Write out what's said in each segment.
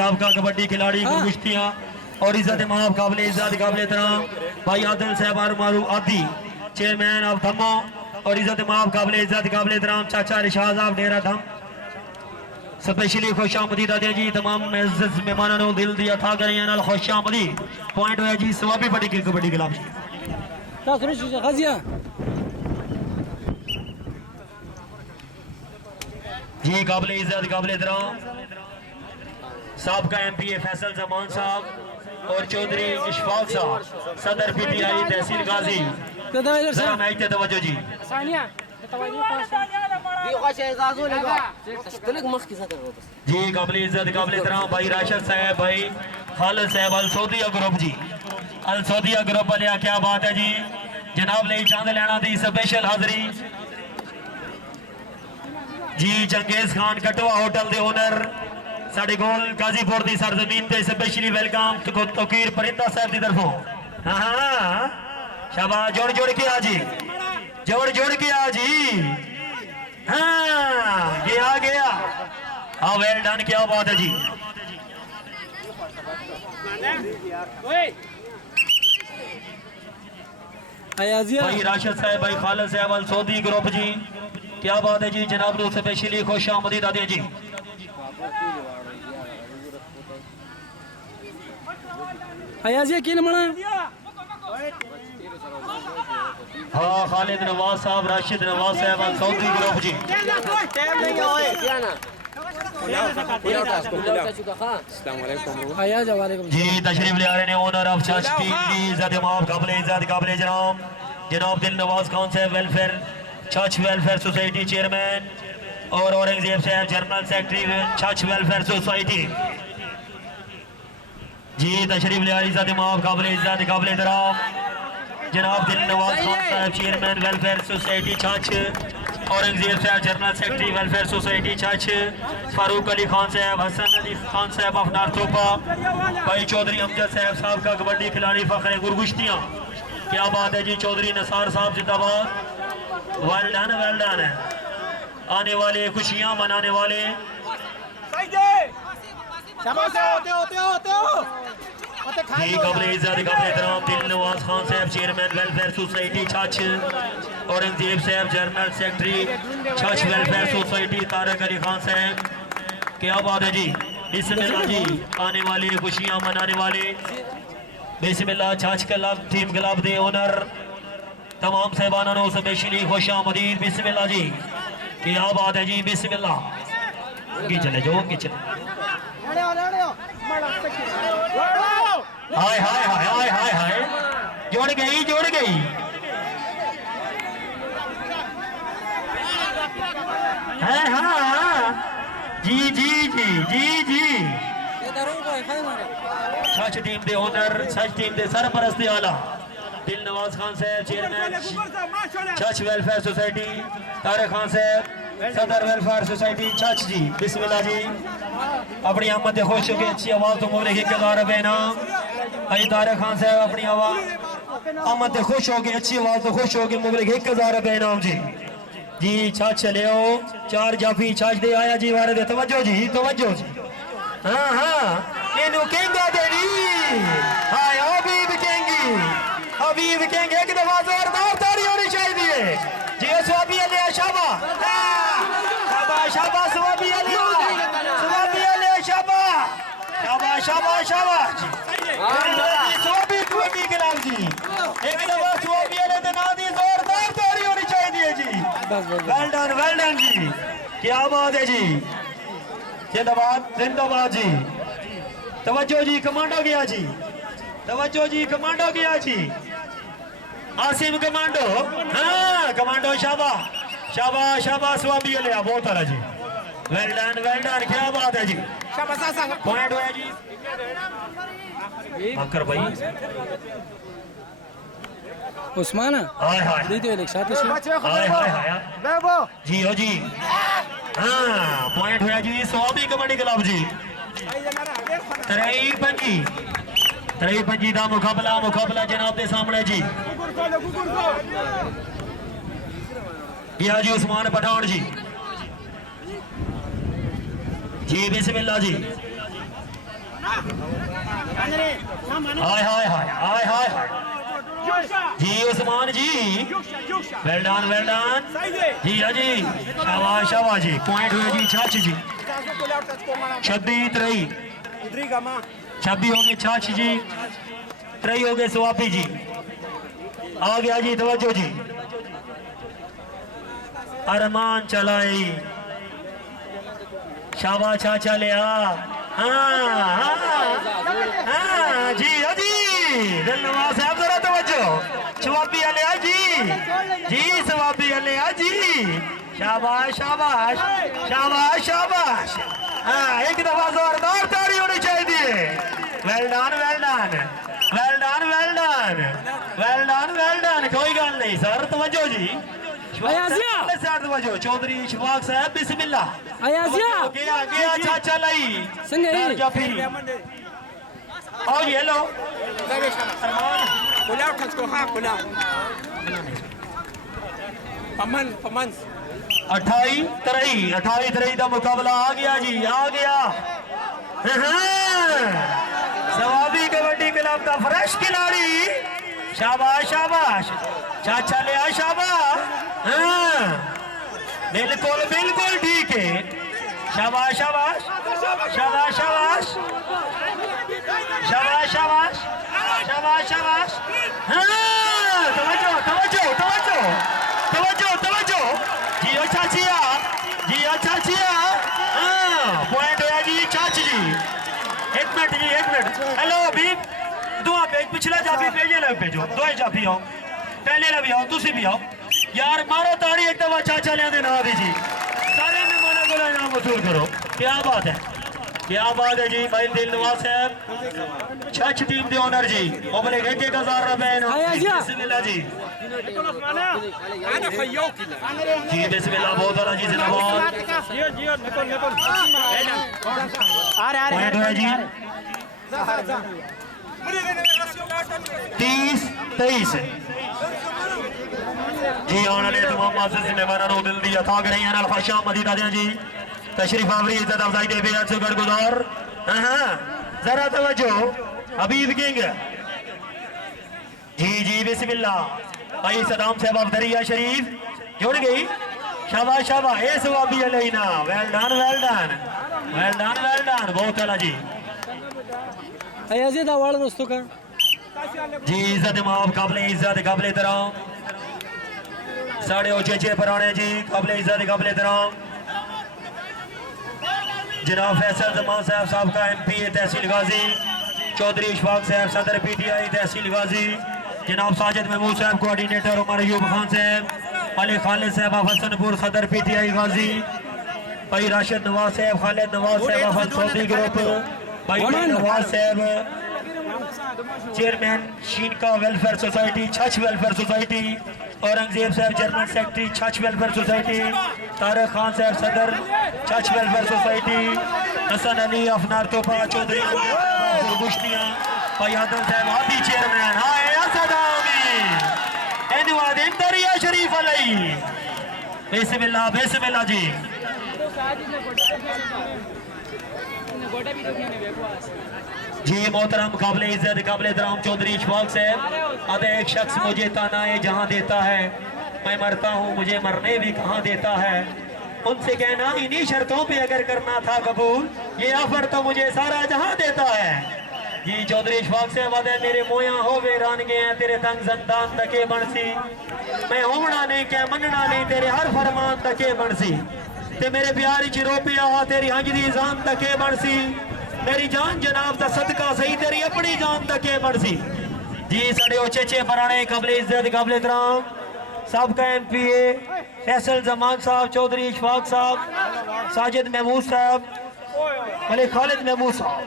साहब का कबड्डी खिलाड़ी कुश्तियां और इज्जत माफ काबिल इज्जत काबिल एहतराम भाई आदिल साहब मारू आदि चेयरमैन ऑफ धम्मो और इज्जत माफ काबिल इज्जत काबिल एहतराम चाचा रिशाद साहब डेरा धम स्पेशली खुशामदीद आते जी तमाम मेहमानों दिल दिया था करें खुशामदी पॉइंट है जी सवाबी पड़ी की कबड्डी खिलाफ जी काबिल इज्जत काबिल एहतराम साहब का एमपीए फैसल जमान साहब और चौधरी इशफाक साहब सदर पीटीआई तहसील गाजी जरा मैच तवज्जो जी जी काबिल इज्जत काबिल एहतराम भाई राशिद साहब भाई खालिद साहब अल सऊदिया ग्रुप जी अल सऊदिया ग्रुप वाले क्या बात है जी जनाब ले चांद लेना दी स्पेशल हाजरी जी चंगेज खान कटवा होटल दे ओनर साडे गोल गाजीपुर दी सरजमीन ते स्पेशली वेलकम तोकीर परिंदा साहब दी तरफों हां शाबाश जोड़ जोड़ के आजी जोड़ जोड़ के आजी हाँ गया हाँ वेल डन क्या बात है जी भाई राशिद साहब भाई खालिद साहब अल सऊदी ग्रुप जी क्या बात है जी जनाब नो स्पेशली खुश आमदीद आते जी हाँ खालिद नवाज साहब राशिद नवाज साहब अल सऊदी ग्रुप जी जी तशरीफ ले आ रहे हैं ओनर ऑफ चर्च टीम की इज्जत माफ काबिल इज्जत काबिल एहतराम जनाब दिल नवाज खान साहब welfare church welfare society chairman और औरंगजेब साहब general secretary church welfare society जी तशरीफ ले आ रही इज्जत माफ काबिल इज्जत काबिल एहतराम जनाब दिल नवाज खान साहब chairman welfare society church Aurangzeb साहब general secretary welfare society church Farooq Ali Khan साहब हसन अली खान साहब ऑफ नारथोपा भाई चौधरी अमजद साहब का कबड्डी खिलाड़ी फखरे गुरगुश्तियाँ क्या बात है जी चौधरी नसार साहब जिंदाबाद वेल डन है आने वाले खुशियाँ मनाने वाले दिल नवाज खान साहब chairman welfare society church Aurangzeb साहब general secretary church welfare society Tariq Ali Khan साहब क्या बात है जी बिस्मिल्लाह जी आने वाले खुशियां मनाने वाले बिस्मिल्लाह चर्च क्लब टीम क्लब दे ओनर तमाम साहबानों स्पेशली खुशामदीद बिस्मिल्लाह जी क्या बात है जी बिस्मिल्लाह की चले जो की चले हाय हाय हाय हाय हाय हाय जोड़ गई है हाँ जी सच टीम दे ओनर सच टीम दे सरपरस्त आला दिल नवाज खान साहब chairman church welfare society Tariq Khan साहब सदर वेलफेयर सोसाइटी चर्च जी बिस्मिल्लाह जी अपनी आमद खुश होकर अच्छी आवाज तो मोरे के कदार बेना अई तारिक खान साहब अपनी आवाज आमद खुश होकर अच्छी आवाज तो खुश होकर मोरे के कदार बेना जी छाछ चले आओ चार जाफी छाछ दे आया जी वारे दे तवज्जो जी हाँ इनु केंगा देनी हाय हबीब केंगे एक दफा जोरदार ताली होनी चाहिए जी स्वाबी अली शाबाश स्वाबी अली शाबाश स्वाबी टूटी गुलाम जी एक दफा स्वाबी अली दे नाम दी जोरदार ताली होनी चाहिए जी वेल डन जी क्या बात है जी जिंदाबाद जी तवज्जो जी कमांडो गया जी तवज्जो जी कमांडो गया जी आसिम कमांडो हाँ कमांडो शाबाश स्वाबी अलिया बहुत सारा जी वेल डन क्या बात है जी पॉइंट हुआ जी अकर भाई उस्मान हाय जी हो जी हाँ पॉइंट हुआ जी स्वाबी कबड्डी क्लब जी तरई पंजी का मुकाबला जनाब के सामने जी जी उस्मान पठान जी बिस्मिल्लाह जी हाय हाय हाय हाय हाय हाय जी उस्मान जी वेल डन जी हाँ जी शाबाश शाबाश जी पॉइंट हुए जी छाछ जी 26 26 हो गए छाछ जी 3 हो गए स्वापी जी आ गया जी तवज्जो जी अरमान चलाई शाबाश चाचा लिया हाँ जी अजी दिलनवाज साहब जरा तवज्जो शवाबी अलिया जी शवाबी अलिया जी शाबाश शाबाश शाबाश शाबाश हाँ एक दफा जोरदार ताड़ी होनी चाहिए well done well done well done well done well done well done कोई गल नहीं सर तवज्जो जी चौधरी इशफाक साहब बिस्मिल्लाह गया चाचा लाई जाफरी और ये लो पमन 28-23 का मुकाबला आ गया जी आ गया सवाबी कबड्डी क्लब का फ्रेश खिलाड़ी शाबाश शाबाश चाचा ले आ शाबाश बिल्कुल बिल्कुल ठीक है शाबाश शाबाश शाबाश शाबाश शाबाश शाबाश शाबाश शाबाश तवज्जो तवज्जो तवज्जो तवज्जो तवज्जो जियो चाचिया पॉइंट है जी चाची जी 1 मिनट जी 1 मिनट हेलो अभी दुआ पेज पिछला जाफी पेजे लग भेजो दो जाफी आओ पहले ला भी आओ तुसी भी आओ यार मारो ताड़ी एक दफा चाचा लिया दे ना दी जी सारे मेहमानों को इनाम वसूल करो क्या बात है जी भाई दिलनवाज साहब छछ टीम दे ओनर जी ओबले 1000 रुपए बिस्मिल्लाह जी जी बिस्मिल्लाह बहुत वाला जी जिंदाबाद पॉइंट है जी 30-23 जी आने वाले तमाम माज़िज़ मेहमानों दिल दी अता करें यार अल्फाशा मदीदा दें जी तशरीफ आवरी इज्जत अफजाई दे बेहद से गुजार जरा तवज्जो हबीब किंग जी बिस्मिल्लाह भाई सदाम साहब अफदरिया शरीफ जुड़ गई शाबाश शाबाश ए सवाबी अलैना well done well done well done well done बहुत अला जी अयाज़िद अवार्ड दोस्तों का जी इज्जत माफ काबिले इज्जत काबिले तरह साढ़े उचे पुराने जी काबिले इज्जत काबिले तरह जनाब फैसल जमान साहब साहब का MP तहसील गाजी चौधरी इशफाक साहब सदर PTI तहसील गाजी जनाब साजिद महमूद साहब कोऑर्डिनेटर उमर अयूब खान साहब अली खालिद साहब हसनपुर सदर PTI गाजी भाई राशिद नवाज साहब खालिद नवाज साहब हसन ग्रुप भाई नवाज साहब चेयरमैन शीनका welfare society Chhachh welfare society Aurangzeb साहब जर्मन secretary Chhachh welfare society Tariq Khan साहब सदर छछ वेलफेयर सोसाइटी हसन अली अफनार तोपा चौधरी गुश्तियाँ भाई आदम साहब आदि चेयरमैन हाय असदामी एनुआदिन दरिया शरीफ अलई बिस्मिल्लाह बिस्मिल्लाह जी जी मोहतरम काबिले इज्जत काबिले दराम चौधरी इशफाक साहब अब एक शख्स मुझे तानाए जहाँ देता है मैं मरता हूँ मुझे मरने भी कहाँ देता है उनसे कहना इन्हीं शर्तों पे अगर करना था कबूल ये ऑफर तो मुझे सारा जहाँ देता है जी चौधरी इशफाक साहब आदे मेरे मोया हो वे रान गए हैं तेरे तंग संतान तके बनसी मैं होना नहीं क्या मनना नहीं तेरे हर फरमान तके बनसी ते मेरे प्यार च रोपिया तेरी हंजदी जान तके बनसी मेरी जान जनाब दा सदका सही तेरी अपनी जान तके बनसी जी साढ़े उचे पुराने काबिले इज्जत काबिले इहतराम सबका MPA फैसल जमान साहब चौधरी इशफाक साहब साजिद महमूद साहब अली खालिद महमूद साहब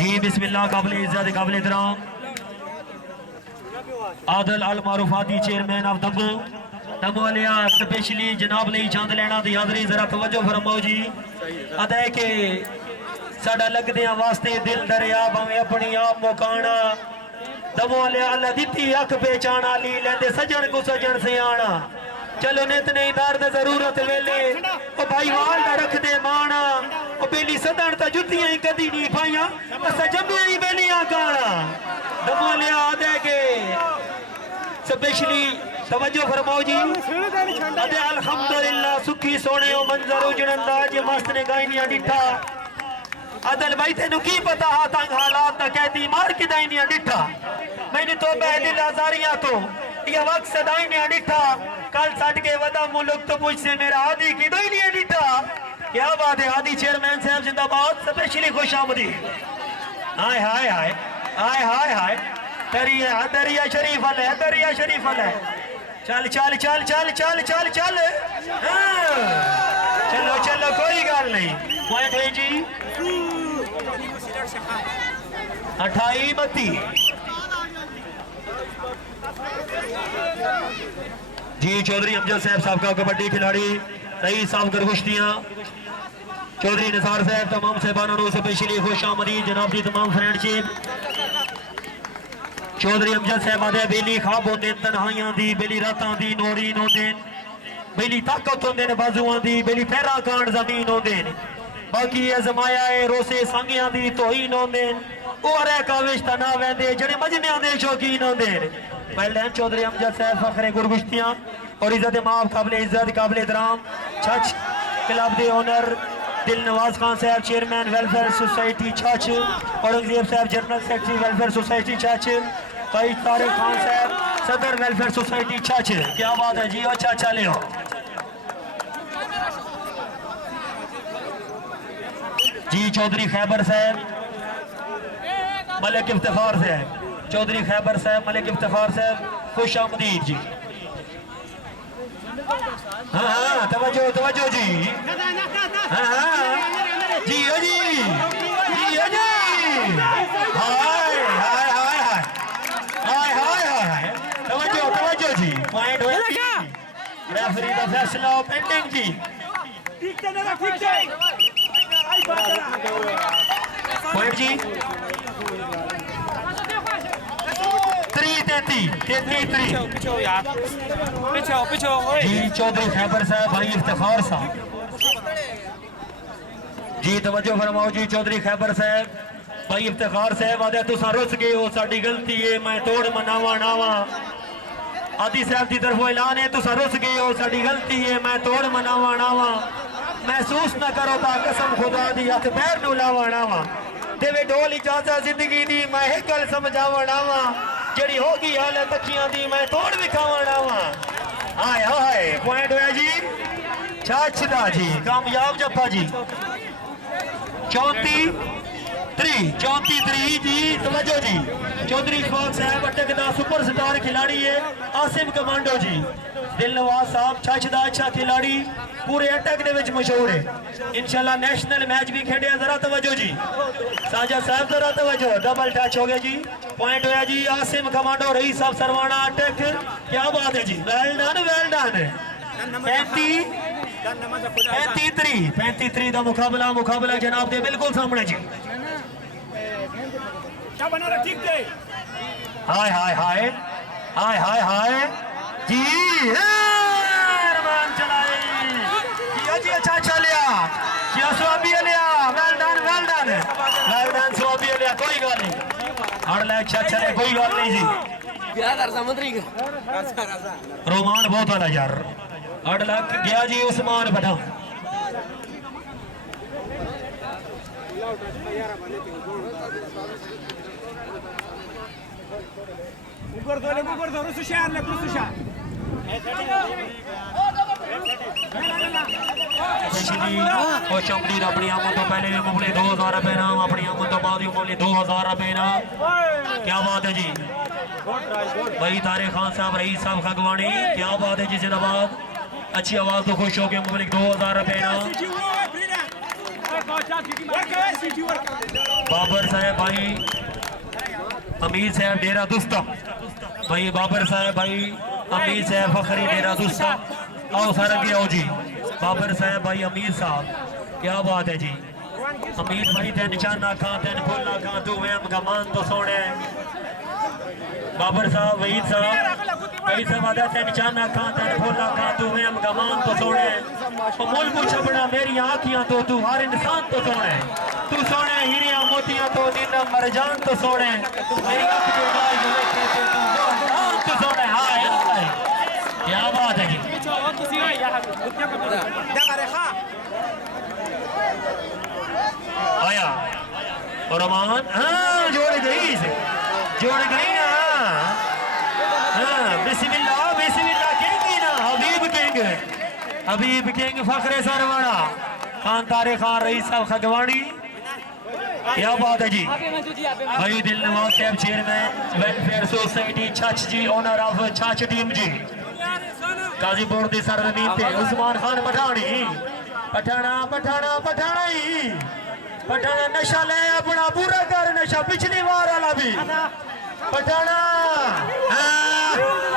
जी बिस्मिल्लाह काबिले इज्जत काबिले इहतराम आदल अल मारूफाती चेयरमैन ऑफ दम्बू दमोलिया स्पेशली जनाब नहीं चांद लेना दी हाजरी जरा तवज्जो फरमाओ जी अदा है कि साडा लगदे वास्ते दिल दरिया भावें अपनी आप मुकाना दमोलिया अल्लाह दित्ती अख पहचाना ली लेंदे सजन को सजन से आना चलो नित नहीं दर्द जरूरत वेले ओ भाई वाल दा रख दे माना भाई सदन तो जुतियां ही कदी नहीं पाइया अस जम्मे ही बेलियां काना दमो लिया आदे के स्पेशली तवज्जो फरमाओ जी अदे अल्हम्दुलिल्लाह सुखी सोने ओ मंजर उजनंदा जे मस्त ने गाइनिया डिठा अदल भाई तेनु की पता हा तंग हालात दा कहती मार के दाइनिया डिठा मैंने तो बहदिल आजारिया तो ये वक्त सदाई ने डिठा कल सट के वदा मुल्क तो मुझसे मेरा आदि की दो ही डिठा क्या बात है आदि चेयरमैन साहब जिंदाबाद स्पेशली खुश आमदीद हाय हाय हाय हाय हाय हाय दरिया शरीफ है दरिया शरीफ है चल चल चल चल चल चल चल चलो चलो कोई गल नहीं पॉइंट है जी 28-32 जी चौधरी अमजद साहब साहब का कबड्डी खिलाड़ी सही साफ गरगुश्तियां चौधरी निसार साहब तमाम साहबानों स्पेशली खुश आमदीद जनाब दी तमाम फ्रेंडशिप चौधरी अमजद साहब आदे बेली खाब होते तन्हाइयां दी बेली रातां दी नोरीन होते बेली ताकत होते बाजुआं दी बेली फैरा कांड जमीन होते बाकी अजमाया है रोसे सांगियां दी तोहीन होते और काविश तना वेंदे जड़े मजमियां दे शौकीन होते वेल चौधरी अमजद साहब फखरे गुरगुश्तियां और इज्जत माफ काबिल इज्जत काबिल एहतराम छछ क्लब दे ओनर दिल नवाज खान साहब चेयरमैन वेलफेयर सोसाइटी छछ औरंगजेब साहब जनरल सेक्रेटरी वेलफेयर सोसाइटी छछ भाई तारिक खान साहब सदर वेलफेयर सोसाइटी छछ क्या बात है जी अच्छा अच्छा ले जी चौधरी खैबर साहब मलिक इफ्तिखार साहब चौधरी खैबर साहब मलिक इफ्तिखार साहब खुश आमदीद जी हाँ हाँ तवज्जो तवज्जो जी हाँ हाँ जी ओ जी ओ जी हाय हाय हाय हाय हाय हाय हाय तवज्जो तवज्जो जी पॉइंट हो रेफरी का फैसला पेंडिंग जी पॉइंट जी 33 जी चौधरी खैबर साहब भाई इफ्तिखार साहब जी तवज्जो फरमाओ जी चौधरी खैबर साहब भाई इफ्तिखार साहब आदे तुसा रुस गए हो साडी गलती है मैं तोड़ मनावा नावा आदि साहब की तरफों ऐलान है तुसा रुस गए हो साडी गलती है मैं तोड़ मनावा नावा महसूस न करो ता कसम खुदा दी हथ पैर नु लावा नावा देवे ढोल इजाजत जिंदगी दी मैं एक गल समझावा नावा जड़ी होगी हालत अखियां दी मैं तोड़ विखावा नावा हाय हाय पॉइंट होया जी छाछदा जी कामयाब जप्पा जी 34-3 जी तवज्जो जी चौधरी इकबाल साहब अटक दा सुपरस्टार खिलाड़ी है आसिम कमांडो जी दिलनवाज साहब छाछदा अच्छा खिलाड़ी पूरे अटक दे विच मशहूर है इंशाल्लाह नेशनल मैच भी खेडे जरा तवज्जो जी साजा साहब जरा तवज्जो डबल टच हो गया जी पॉइंट होया जी आसिम कमांडो रईस साहब सरवाना अटक क्या बात है जी वेल डन 35-3 का मुकाबला जनाब दे बिल्कुल सामने जी हाय हाय हाय हाय हाय हाय जी रमान चलाए जी अच्छा अच्छा लिया क्या स्वाबी लिया वेल डन स्वाबी लिया कोई गल नहीं हर ले अच्छा चले कोई गल नहीं जी रोमान बहुत वाला यार 8 लाख गया जी उस्मान बना अपनी आमद तो पहले भी मुबले 2000 रुपए नाम अपनी आमद तो बाद मुबले 2000 रुपए नाम क्या बात है जी भाई तारिक खान साहब रईस साहब खगवानी क्या बात है जी जिंदाबाद अच्छी आवाज तो खुश हो गए मुबलिक 2000 रुपए नाम बाबर साहब भाई अमीर साहब डेरा दुस्तम भाई बाबर साहब भाई अमीर साहब फखरी डेरा दुस्तम आओ सारा के आओ जी बाबर साहब भाई अमीर साहब क्या बात है जी अमीर भाई तेन निशाना खां तेन फुल्ला खां तू वहम का मान तो सोने बाबर साहब वहीद साहब कई समादा तेन चाना खां तेन फूला खां तू मैं गमान तो सोने ओ मुल्क छपड़ा मेरी आँखियां तो तू हर इंसान तो सोने तू सोने हीरिया मोतियां तो दिन मरजान तो सोने मेरी आँख के गाल जो देखे तू जान तो सोने हाय हाय क्या बात है जी आया और अमान हाँ जोड़ गई ना हाँ बिस्मिल्लाह बिस्मिल्लाह किंग ना हबीब किंग फखरे सरवाड़ा खान तारे खान रईस साहब खगवाड़ी क्या बात है जी भाई दिल नवाज साहब चेयरमैन वेलफेयर सोसाइटी छछ जी ओनर ऑफ छछ टीम जी गाजीपुर दी सरजमीन ते उस्मान खान पठानी पठाना पठाना पठाना पठाना नशा ले अपना पूरा कर नशा पिछली बार वाला भी पठाना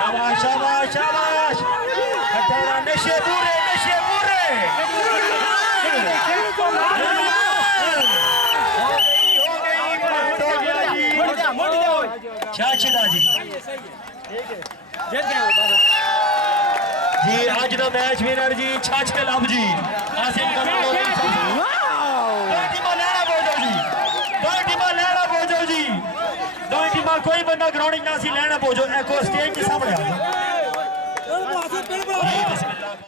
शाबाश शाबाश शाबाश पठाना नशे पूरे चाचिदा जी जी आज का मैच विनर जी छाछ क्लब जी आसिम कमाल दो टीम कोई बंदा ग्राउंड ना सी लेना पो जो एको स्टेज के सामने आ